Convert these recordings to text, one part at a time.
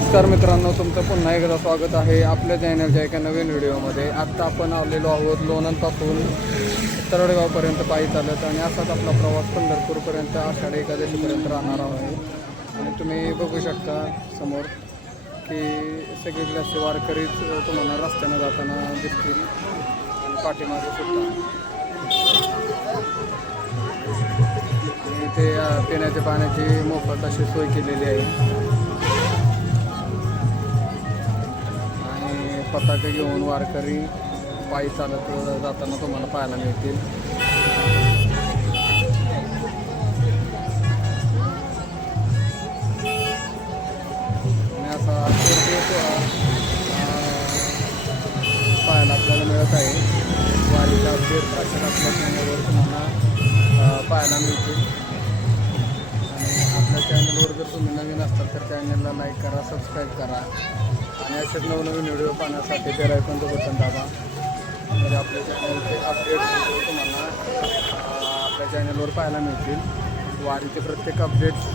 नमस्कार मित्रांनो, तुमचं पुन्हा एकदा स्वागत आहे आपल्या चॅनलच्या एका नवीन व्हिडिओमध्ये। आत्ता आपण आलेलो आहोत लोणंदपासून तरडगावपर्यंत पायी चालत आणि असाच आपला प्रवास पंढरपूरपर्यंत आषाढी एकादशीपर्यंत राहणार आहे। आणि तुम्ही बघू शकता समोर की सगळीकडे असे वारकरीच तुम्हाला रस्त्यानं जाताना दिसतील आणि पाठीमागे सुद्धा इथे पिण्याच्या पाण्याची मोफत अशी सोय केलेली आहे आणि पताके घेऊन वारकरी पायी चालत जाताना तुम्हाला पाहायला मिळतील। आणि असा पाहायला आपल्याला मिळत आहे। वारीचा अपडेट अशा आपल्या चॅनलवर तुम्हाला पाहायला मिळतील। आणि आपल्या चॅनलवर जर तुम्ही नवीन असताल तर चॅनलला लाईक करा, सबस्क्राईब करा आणि असेच नवनवीन व्हिडिओ पाहण्यासाठी बेल आयकॉनचं बटन दाबा, म्हणजे आपल्या चॅनलचे अपडेट्स तुम्हाला आपल्या चॅनलवर पाहायला मिळतील। वारीचे प्रत्येक अपडेट्स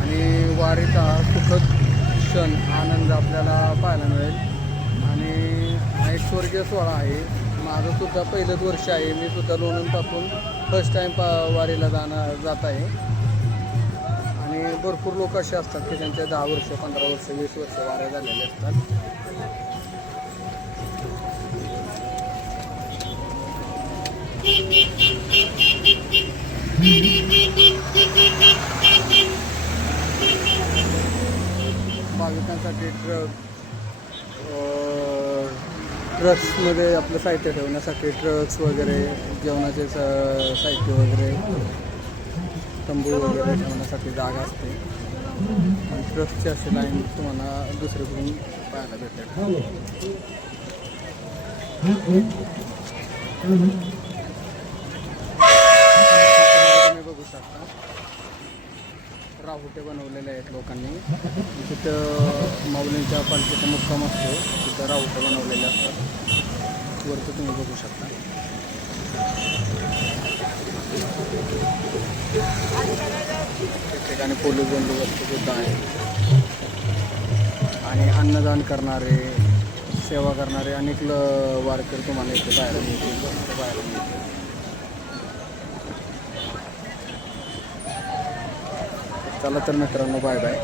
आणि वारीचा सुखद क्षण आनंद आपल्याला पाहायला मिळेल। आणि हा एक स्वर्गीय सोहळा आहे। माझं सुद्धा पहिलंच वर्ष आहे, मी सुद्धा लोणंदपासून फर्स्ट टाईम वारीला जात आहे। आणि भरपूर लोक असे असतात की त्यांच्या 10 वर्ष 15 वर्ष 20 वर्ष वाऱ्या झालेले असतात। भाविकांसाठी ट्रक्समध्ये आपलं साहित्य ठेवण्यासाठी ट्रक्स वगैरे, जेवणाचे साहित्य वगैरे, तंबू वगैरे ठेवण्यासाठी जागा असते। आणि ट्रक्सची अशी लाईन तुम्हाला दुसरीकडून पाहायला भेटेल। तुम्ही बघू शकता राहुटे बनवलेले आहेत लोकांनी। तिथं माऊलींच्या पालखीचा मुक्काम असतो, तिथं राहुटे बनवलेले असतात। वरती तुम्ही बघू शकता। ठिकाणी पोलीस बंदोबस्त सुद्धा आहे आणि अन्नदान करणारे, सेवा करणारे अनेक वारकरी तुम्हाला इथे पाहायला मिळतील। चला तर मित्रांनो, बाय बाय।